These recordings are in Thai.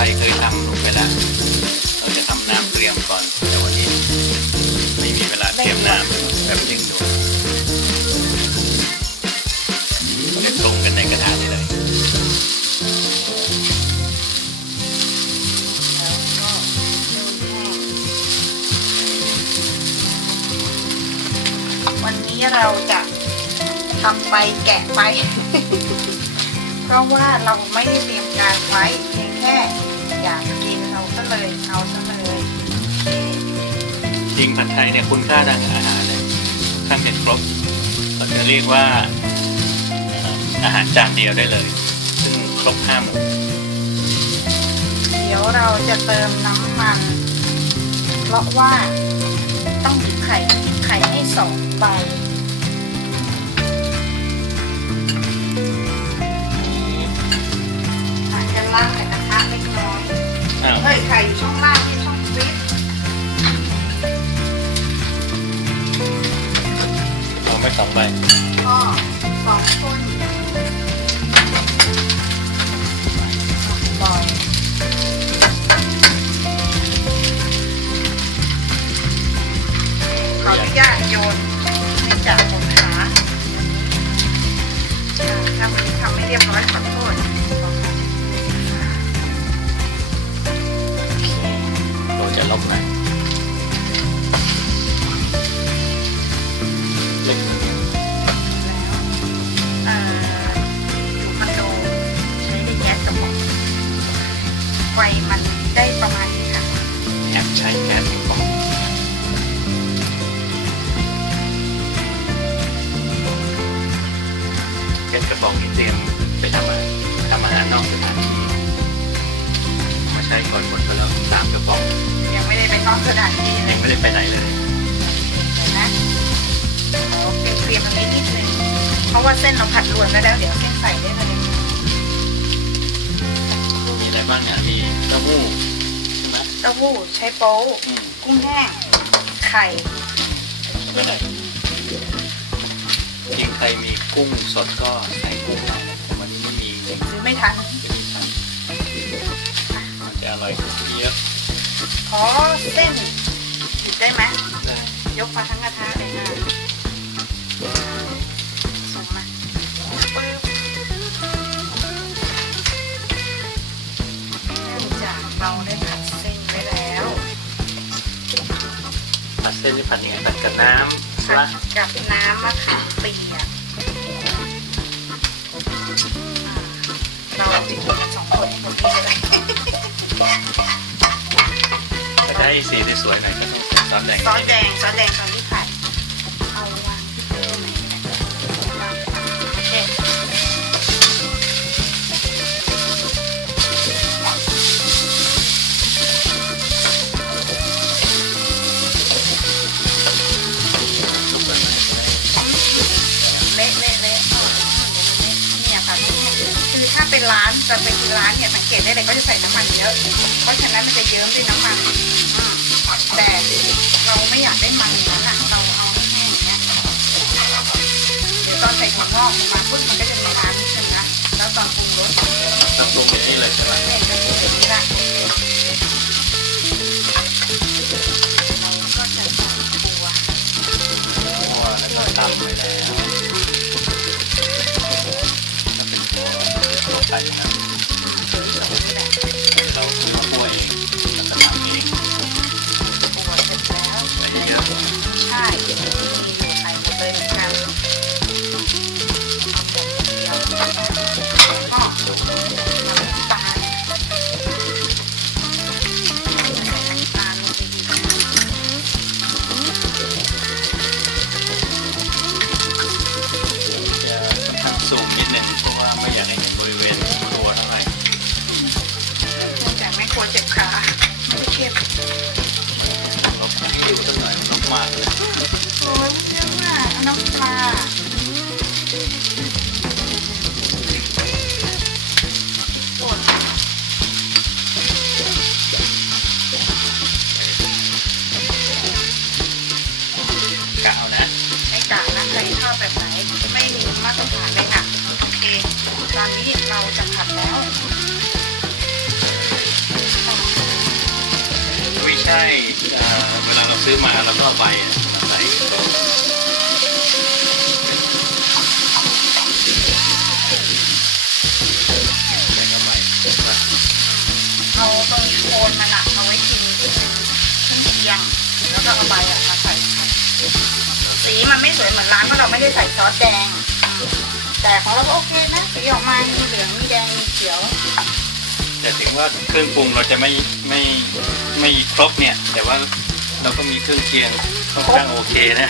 รเคยทำลงไปแล้ว เราจะทำน้ำเตรียมก่อน แต่วันนี้ ไม่มีเวลาเตรียมน้ำแบบเร่งด่วจะตรงกันในกระถางนี้เลยวันนี้เราจะทำไปแกะไป เพราะว่าเราไม่ได้เตรียมการไว้เพียงแค่ อยากกินเราก็เลยเอาซะเลยจริงผัดไทยเนี่ยคุณค่าทางอาหารเนี่ยค่อนข้างเป็นครบเราจะเรียกว่าเอ่ออาหารจานเดียวได้เลย ซึ่งครบห้าหมู่เดี๋ยวเราจะเติมน้ำมัน เพราะว่าต้องหยิบไข่หยิบไข่ให้สองใบอาจจะล้างแต่กร ไข่อยู่ช่องล่างที่ช่องฟิตเอาไปสองใบก็สองคน สามกระป๋องยังไม่ได้ไปนอกสถานที่เลยัยงไม่ได้ไปไหนเลยเห็นไหมขอเกลี่ยๆมันนิดนิดนึงเพราะว่าเส้นเราผัดรวนไว้แล้วเดี๋ยวเส้นใส่ได้เลยมีอะไรบ้างอะมีเต้าหู้ใช่ไหมเต้าหู้ใช้โป๊ะอืมกุ้งแห้งไข่แล้วก็จริงใครมีกุ้งสดก็ใส่กุ้งได้แต่วันนี้ไม่มีจริงซื้อไม่ทันไม่มีทำมันจะอร่อยกว่าที่เยอะ ขอเส้นหยิบได้ไหมได้ยกมาทั้งกระทะเลยค่ะส่งมาปึ๊บเนื่องจากเราได้ผัดเส้นไปแล้วผัดเส้นนี่ผัดยังไงผัดกับน้ำผัละดกับน้ำมะขามเปียกอ่าเราจะกินกันสองคนให้หมด ใช้สีสวยๆหน่อยก็ต้องซอสแดงซอสแดงซอสแดงตอนที่ผัดเเป็นร้านจะไปกินร้านเนี่ยสังเกตได้เลยเขาจะใส่น้ำมันเยอะเพราะฉะนั้นมันจะเยิ้มด้วยน้ำมันแต่เราไม่อยากได้มันอย่างนั้นอะเราเอาให้แห้งอย่างเงี้ยเดี๋ยวตอนใส่ถั่วงอกมาปุ๊บมันก็จะมีน้ำนิดนึงนะแล้วตอนปรุงรสต้องปรุงแบบนี้เลยใช่ไหมเนี่ยจะเป็นอย่างนี้ละเราก็จะใส่ถั่วเพราะว่าเราตำไปแล้ว ตั ช่เวลาเราซื้อมาแล้วก็เอาใบใส่เข้าไปเอาตรงโคนมันอะเอาไว้กินเครื่องเคียงแล้วก็เอาใบอะมาใส่ สีมันไม่สวยเหมือนร้านเพราะเราไม่ได้ใส่ซอสแดง แต่ของเราก็โอเคนะสีออกมามีเหลืองมีแดงมีเขียว แต่ถึงว่าเครื่องปรุงเราจะไม่ ไม่ไม่ครบเนี่ย แต่ว่าเราก็มีเครื่องเคียงค่อนข้างโอเคนะ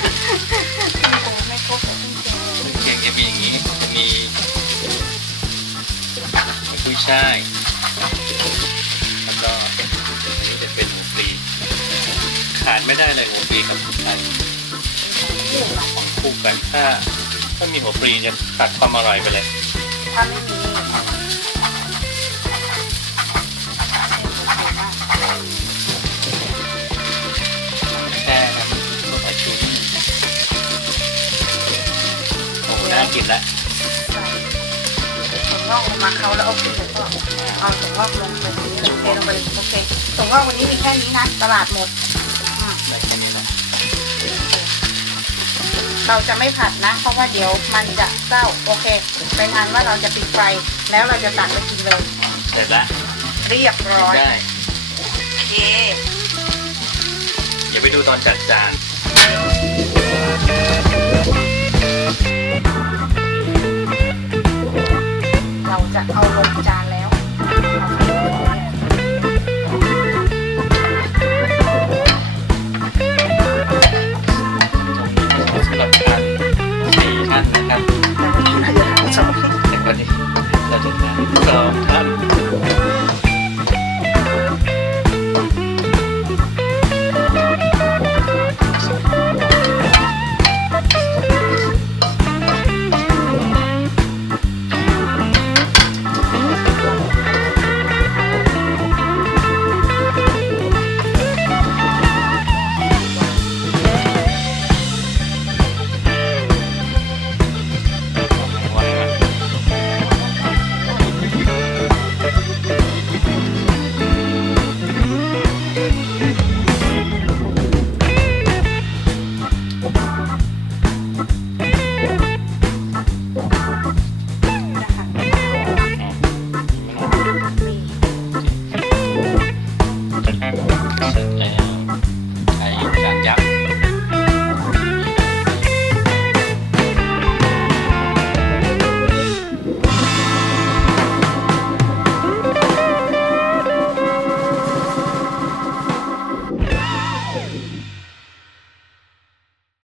เครื่องปรุงไม่ครบแต่เพิ่งเจอเครื่องเคียงจะมีอย่างนี้จะมีมีกุ้ยช่ายแล้วก็อันนี้จะเป็นหมูปรีขาดไม่ได้เลยหมูปรีกับกุ้ยช่ายคู่หน่อยของคู่กันถ้าถ้ามีหัวปรีจะตัดความอร่อยไปเลยถ้าไม่มี โอ้โหน่ากินละถั่วงอกลงมาเขาแล้วเอาขึ้นไปก็เอาถั่วงอกลงไปตรงนี้เลยเทลงไปเลยโอเคถั่วงอกวันนี้มีแค่นี้นะตลาดหมดอืมได้แค่นี้นะเราจะไม่ผัดนะ เพราะว่าเดี๋ยวมันจะเศร้าโอเค เป็นอันว่าเราจะปิดไฟแล้วเราจะตักไปกินเลยเสร็จละเรียบร้อยได้โอเคอย่าไปดูตอนจัดจาน เราจะเอาลงจาน